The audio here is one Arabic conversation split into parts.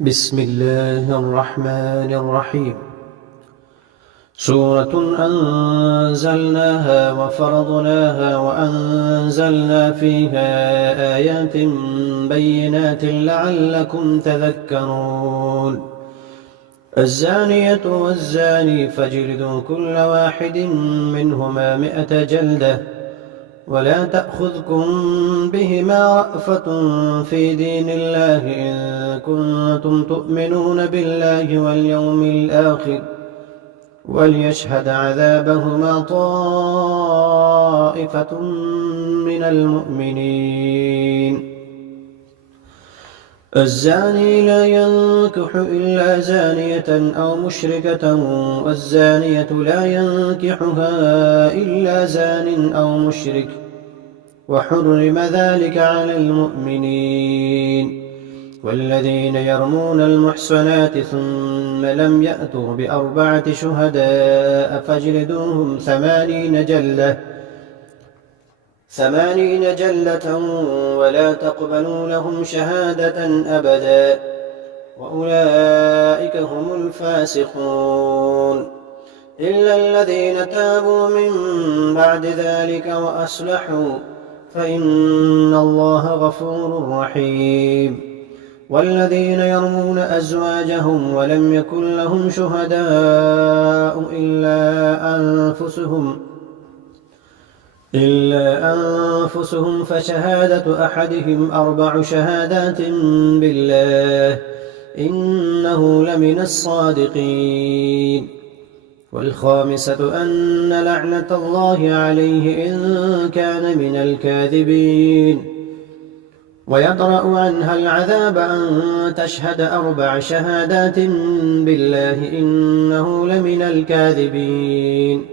بسم الله الرحمن الرحيم. سورة أنزلناها وفرضناها وأنزلنا فيها آيات بينات لعلكم تذكرون. الزانية والزاني فاجلدوا كل واحد منهما 100 جلدة ولا تأخذكم بهما رأفة في دين الله إن كنتم تؤمنون بالله واليوم الآخر وليشهد عذابهما طائفة من المؤمنين. الزاني لا ينكح إلا زانية أو مشركة والزانية لا ينكحها إلا زان أو مشرك وحرم ذلك على المؤمنين. والذين يرمون المحصنات ثم لم يأتوا ب4 شهداء فاجلدوهم 80 جلة ولا تقبلوا لهم شهادة أبدا وأولئك هم الفاسقون إلا الذين تابوا من بعد ذلك وأصلحوا فإن الله غفور رحيم. والذين يرمون أزواجهم ولم يكن لهم شهداء إلا أنفسهم فشهادة أحدهم 4 شهادات بالله إنه لمن الصادقين. والخامسة أن لعنة الله عليه إن كان من الكاذبين. ويدرأ عنها العذاب أن تشهد 4 شهادات بالله إنه لمن الكاذبين.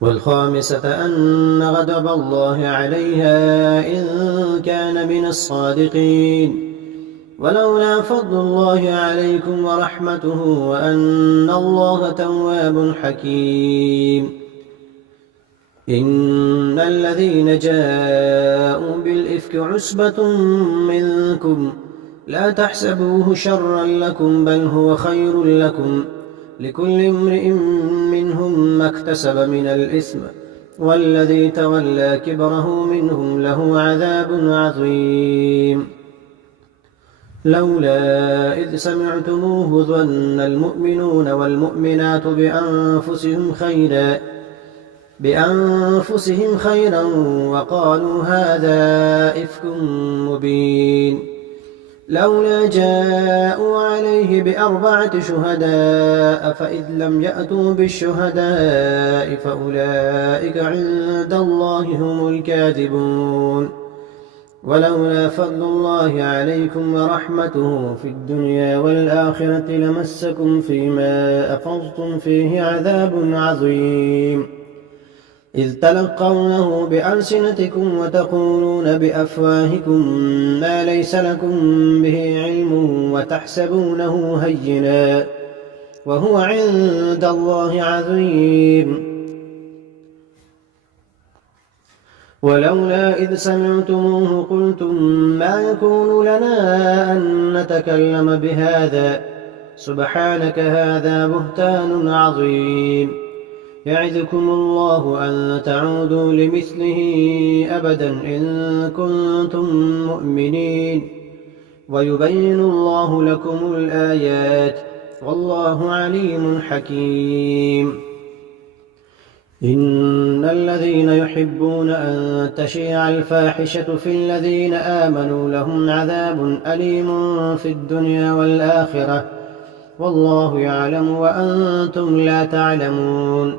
والخامسة أن غضب الله عليها إن كان من الصادقين. ولولا فضل الله عليكم ورحمته وأن الله تواب حكيم. إن الذين جاءوا بالإفك عصبة منكم لا تحسبوه شرا لكم بل هو خير لكم لكل امرئ منهم ما اكتسب من الإثم والذي تولى كبره منهم له عذاب عظيم. لولا إذ سمعتموه ظن المؤمنون والمؤمنات بأنفسهم خيرا وقالوا هذا إفك مبين. لولا جاءوا عليه ب4 شهداء فإذ لم يأتوا بالشهداء فأولئك عند الله هم الكاذبون. ولولا فضل الله عليكم ورحمته في الدنيا والآخرة لمسكم فيما أفضتم فيه عذاب عظيم. إذ تلقونه بألسنتكم وتقولون بأفواهكم ما ليس لكم به علم وتحسبونه هينا وهو عند الله عظيم. ولولا إذ سمعتموه قلتم ما يكون لنا أن نتكلم بهذا سبحانك هذا بهتان عظيم. يعظكم الله أن تعودوا لمثله أبدا إن كنتم مؤمنين ويبين الله لكم الآيات والله عليم حكيم. إن الذين يحبون أن تشيع الفاحشة في الذين آمنوا لهم عذاب أليم في الدنيا والآخرة والله يعلم وأنتم لا تعلمون.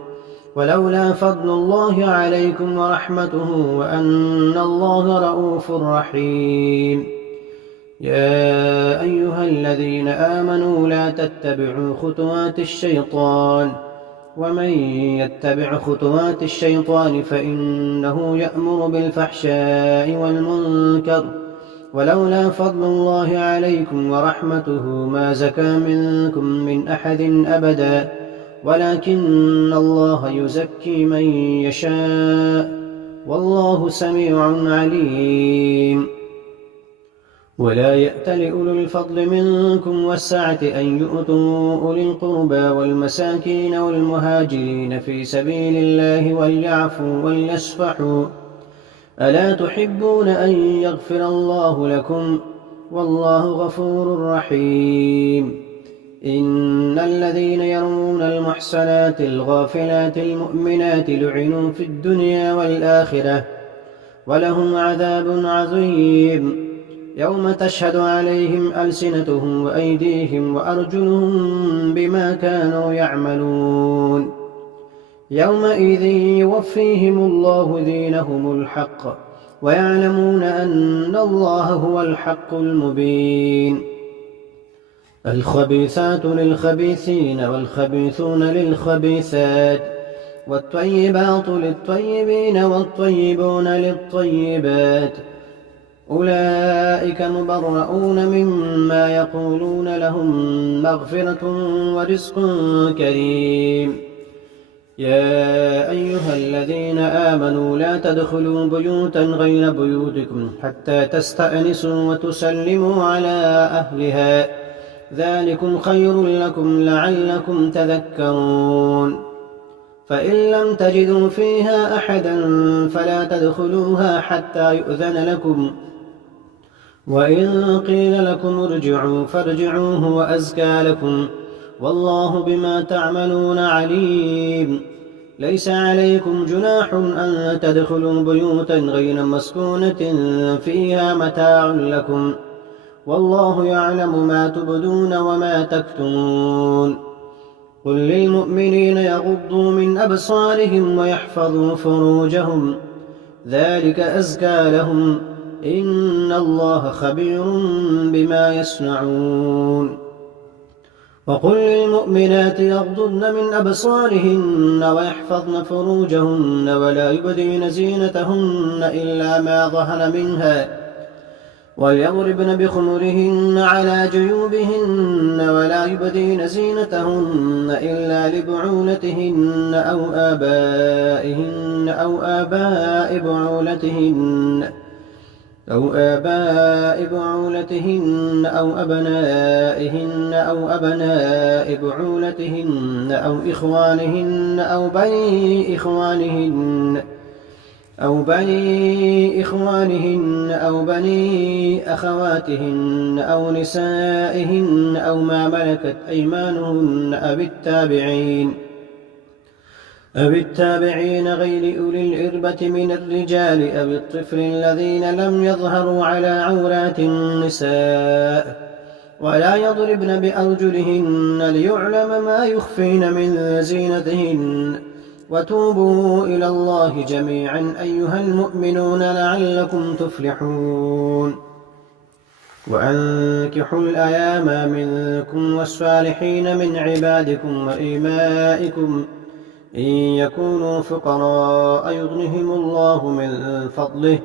ولولا فضل الله عليكم ورحمته وأن الله رؤوف رحيم. يا أيها الذين آمنوا لا تتبعوا خطوات الشيطان ومن يتبع خطوات الشيطان فإنه يأمر بالفحشاء والمنكر ولولا فضل الله عليكم ورحمته ما زكى منكم من أحد أبدا ولكن الله يزكي من يشاء والله سميع عليم. ولا يأتل أولو الفضل منكم والسعة أن يؤتوا أولي القربى والمساكين والمهاجرين في سبيل الله وليعفوا وليصفحوا ألا تحبون أن يغفر الله لكم والله غفور رحيم إن الذين يرمون المحصنات الغافلات المؤمنات لعنوا في الدنيا والآخرة ولهم عذاب عظيم يوم تشهد عليهم ألسنتهم وأيديهم وأرجلهم بما كانوا يعملون يومئذ يوفيهم الله دينهم الحق ويعلمون أن الله هو الحق المبين الخبيثات للخبيثين والخبيثون للخبيثات والطيبات للطيبين والطيبون للطيبات أولئك مبرؤون مما يقولون لهم مغفرة ورزق كريم يا أيها الذين آمنوا لا تدخلوا بيوتا غير بيوتكم حتى تستأنسوا وتسلموا على أهلها ذلكم خير لكم لعلكم تذكرون فإن لم تجدوا فيها أحدا فلا تدخلوها حتى يؤذن لكم وإن قيل لكم ارجعوا فارجعوا هو أزكى لكم والله بما تعملون عليم ليس عليكم جناح أن تدخلوا بيوتا غير مسكونة فيها متاع لكم والله يعلم ما تبدون وما تكتمون قل للمؤمنين يغضوا من أبصارهم ويحفظوا فروجهم ذلك أزكى لهم إن الله خبير بما يصنعون وقل للمؤمنات يغضضن من أبصارهن ويحفظن فروجهن ولا يبدين زينتهن إلا ما ظهر منها وليضربن بخمرهن على جيوبهن ولا يبدين زينتهن إلا لبعولتهن أو آباء بعولتهن أو أبنائهن أو أبناء بعولتهن أو إخوانهن أو بني أخواتهن أو نسائهن أو ما ملكت أيمانهن أو التابعين غير أولي الإربة من الرجال أو الطفل الذين لم يظهروا على عورات النساء ولا يضربن بأرجلهن ليعلم ما يخفين من زينتهن وتوبوا إلى الله جميعا أيها المؤمنون لعلكم تفلحون وأنكحوا الأيام منكم والصالحين من عبادكم وإمائكم إن يكونوا فقراء يغنهم الله من فضله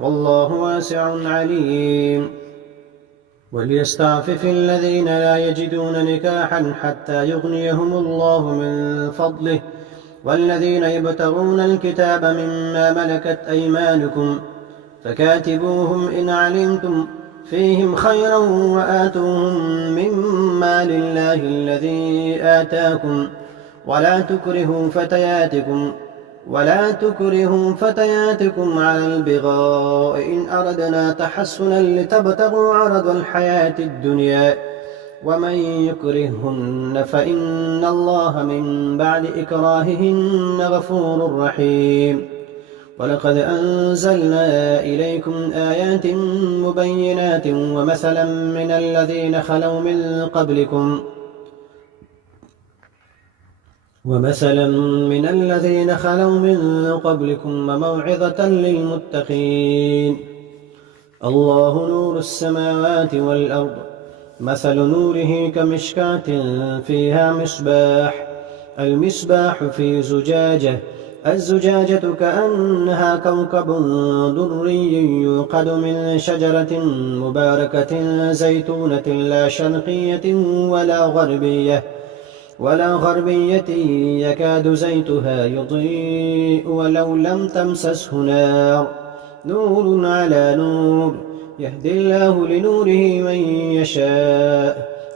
والله واسع عليم وليستعفف الذين لا يجدون نكاحا حتى يغنيهم الله من فضله والذين يبتغون الكتاب مما ملكت أيمانكم فكاتبوهم إن علمتم فيهم خيرا وآتوهم مما لله الذي آتاكم ولا تكرهوا فتياتكم على البغاء إن أردنا تحسنا لتبتغوا عرض الحياة الدنيا ومن يكرههن فإن الله من بعد إكراههن غفور رحيم ولقد أنزلنا إليكم آيات مبينات ومثلا من الذين خلوا من قبلكم وموعظة للمتقين الله نور السماوات والأرض مثل نوره كمشكاة فيها المصباح في زجاجة الزجاجة كأنها كوكب دري يوقد من شجرة مباركة زيتونة لا شرقية ولا غربية يكاد زيتها يضيء ولو لم تمسسه نار نور على نور يهدي الله لنوره من يشاء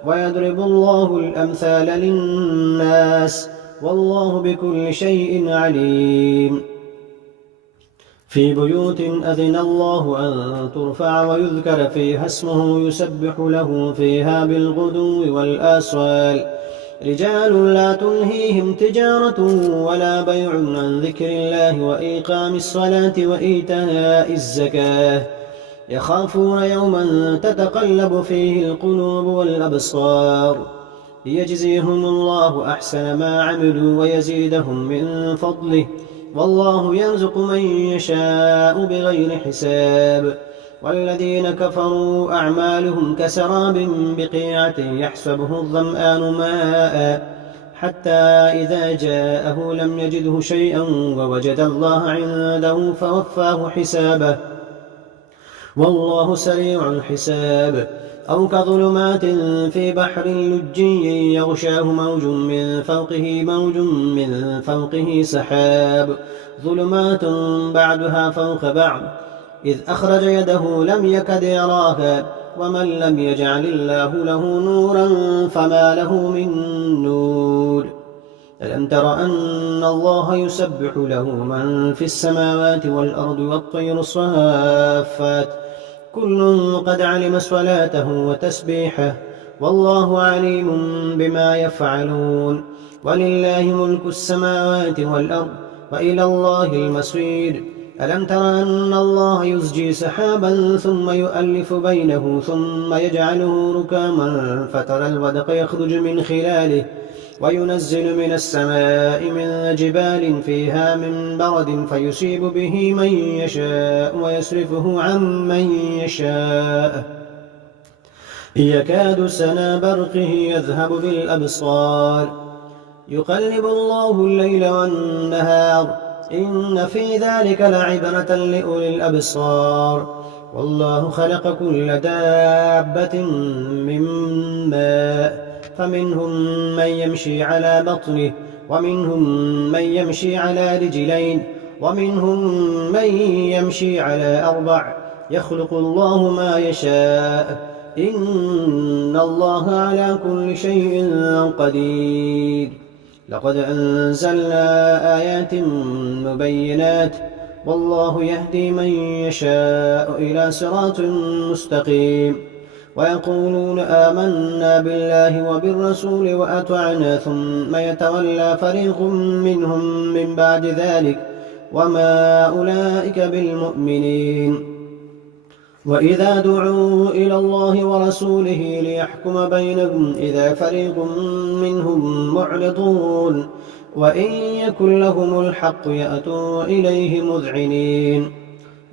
ويضرب الله الأمثال للناس والله بكل شيء عليم. في بيوت أذن الله أن ترفع ويذكر فيها اسمه يسبح له فيها بالغدو والآصال رجال لا تلهيهم تجارة ولا بيع عن ذكر الله وإقام الصلاة وإيتاء الزكاة يخافون يوما تتقلب فيه القلوب والأبصار ليجزيهم الله أحسن ما عملوا ويزيدهم من فضله والله يرزق من يشاء بغير حساب. والذين كفروا أعمالهم كسراب بقيعة يحسبه الظمآن ماء حتى إذا جاءه لم يجده شيئا ووجد الله عنده فوفاه حسابه والله سريع الحساب. أو كظلمات في بحر لجي يغشاه موج من فوقه سحاب ظلمات بعدها فوق بعض إذ أخرج يده لم يكد يراها ومن لم يجعل الله له نورا فما له من نور. ألم تر أن الله يسبح له من في السماوات والأرض والطير الصافات كل قد علم صلاته وتسبيحه والله عليم بما يفعلون. ولله ملك السماوات والأرض وإلى الله المصير. ألم تر أن الله يزجي سحابا ثم يؤلف بينه ثم يجعله ركاما فترى الودق يخرج من خلاله وينزل من السماء من جبال فيها من برد فيصيب به من يشاء ويصرفه عن من يشاء يكاد سنا برقه يذهب بالأبصار يقلب الله الليل والنهار إن في ذلك لعبرة لأولي الأبصار. والله خلق كل دابة من ماء فمنهم من يمشي على بطنه ومنهم من يمشي على رجلين ومنهم من يمشي على أربع يخلق الله ما يشاء إن الله على كل شيء قدير. لقد أنزلنا آيات مبينات والله يهدي من يشاء إلى صراط مستقيم. ويقولون آمنا بالله وبالرسول وأطعنا ثم يتولى فريق منهم من بعد ذلك وما أولئك بالمؤمنين. وإذا دعوا إلى الله ورسوله ليحكم بينهم إذا فريق منهم معرضون وإن يكن لهم الحق يأتوا إليه مذعنين.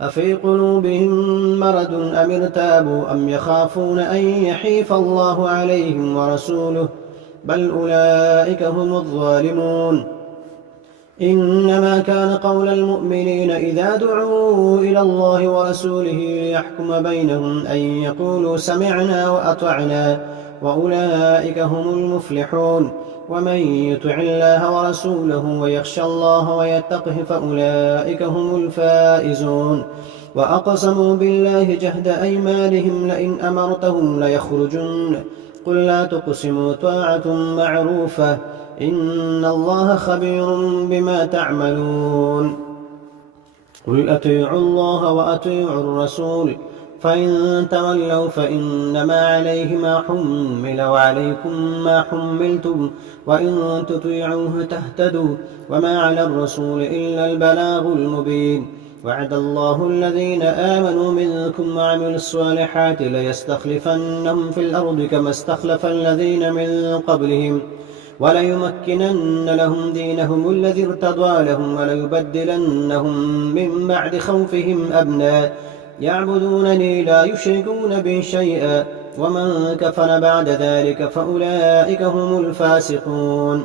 أفي قلوبهم مرض أم ارتابوا أم يخافون أن يحيف الله عليهم ورسوله بل أولئك هم الظالمون. إنما كان قول المؤمنين إذا دعوا إلى الله ورسوله ليحكم بينهم أن يقولوا سمعنا وأطعنا وأولئك هم المفلحون. ومن يطع الله ورسوله ويخشى الله ويتقه فأولئك هم الفائزون. وأقسموا بالله جهد أيمانهم لئن أمرتهم ليخرجن قل لا تقسموا طاعة معروفة إن الله خبير بما تعملون. قل أطيعوا الله وأطيعوا الرسول فإن تولوا فإنما عليه ما حمل وعليكم ما حملتم وإن تطيعوه تهتدوا وما على الرسول إلا البلاغ المبين. وعد الله الذين آمنوا منكم وعملوا الصالحات ليستخلفنهم في الأرض كما استخلف الذين من قبلهم وليمكنن لهم دينهم الذي ارتضى لهم وليبدلنهم من بعد خوفهم أمنا يعبدونني لا يشركون بي شيئا ومن كفر بعد ذلك فأولئك هم الفاسقون.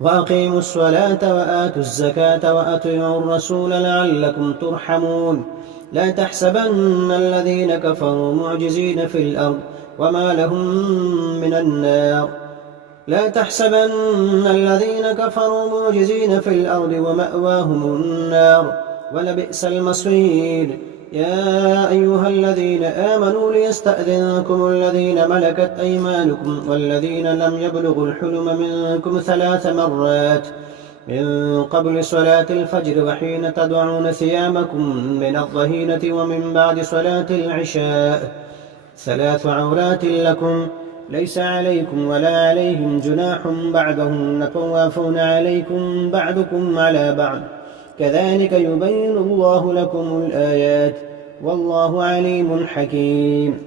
وأقيموا الصلاة وآتوا الزكاة وأطيعوا الرسول لعلكم ترحمون. لا تحسبن الذين كفروا معجزين في الأرض وما لهم من النار. لا تحسبن الذين كفروا معجزين في الأرض ومأواهم النار ولبئس المصير. يا أيها الذين آمنوا ليستأذنكم الذين ملكت أيمانكم والذين لم يبلغوا الحلم منكم 3 مرات من قبل صلاة الفجر وحين تضعون ثيابكم من الظهيرة ومن بعد صلاة العشاء 3 عورات لكم ليس عليكم ولا عليهم جناح بعدهن طوافون عليكم بعضكم على بعض كذلك يبين الله لكم الآيات والله عليم حكيم.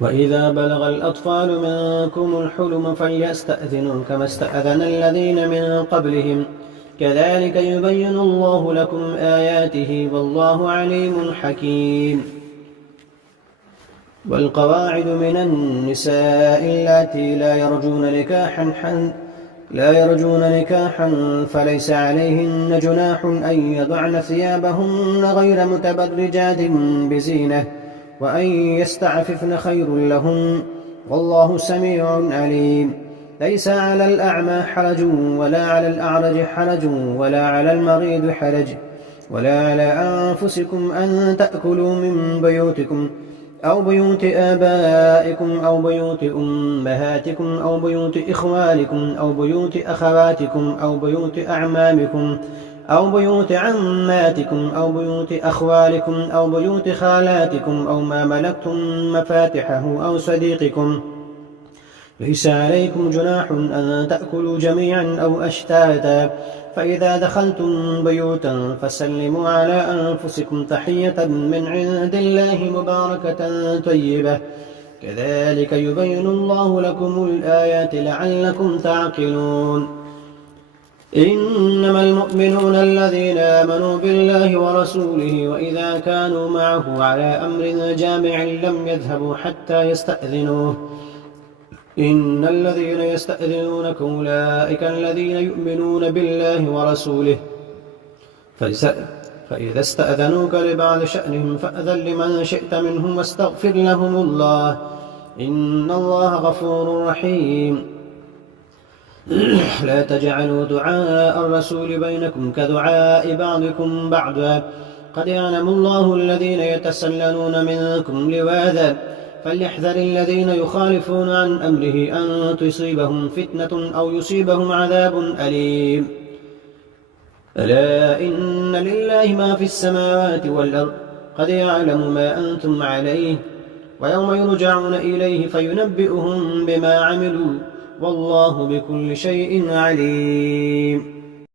وإذا بلغ الأطفال منكم الحلم فليستأذنوا كما استأذن الذين من قبلهم كذلك يبين الله لكم آياته والله عليم حكيم. والقواعد من النساء اللاتي لا يرجون نكاحا فليس عليهن جناح أن يضعن ثيابهن غير متبرجات بزينة وأن يستعففن خير لهن والله سميع عليم. ليس على الأعمى حرج ولا على الأعرج حرج ولا على المريض حرج ولا على أنفسكم أن تأكلوا من بيوتكم أو بيوت آبائكم أو بيوت أمهاتكم أو بيوت إخوانكم أو بيوت أخواتكم أو بيوت أعمامكم أو بيوت عماتكم أو بيوت أخوالكم أو بيوت خالاتكم أو ما ملكتم مفاتحه أو صديقكم. ليس عليكم جناح أن تأكلوا جميعا أو أشتاتا فإذا دخلتم بيوتا فسلموا على أنفسكم تحية من عند الله مباركة طيبة كذلك يبين الله لكم الآيات لعلكم تعقلون. إنما المؤمنون الذين آمنوا بالله ورسوله وإذا كانوا معه على أمر جامع لم يذهبوا حتى يستأذنوه إن الذين يستأذنونك أولئك الذين يؤمنون بالله ورسوله فإذا استأذنوك لبعض شأنهم فأذن لمن شئت منهم واستغفر لهم الله إن الله غفور رحيم. لا تجعلوا دعاء الرسول بينكم كدعاء بعضكم بعضا قد يعلم الله الذين يتسللون منكم لواذا فليحذر الذين يخالفون عن أمره أن تصيبهم فتنة أو يصيبهم عذاب أليم. ألا إن لله ما في السماوات والأرض قد يعلم ما أنتم عليه ويوم يرجعون إليه فينبئهم بما عملوا والله بكل شيء عليم.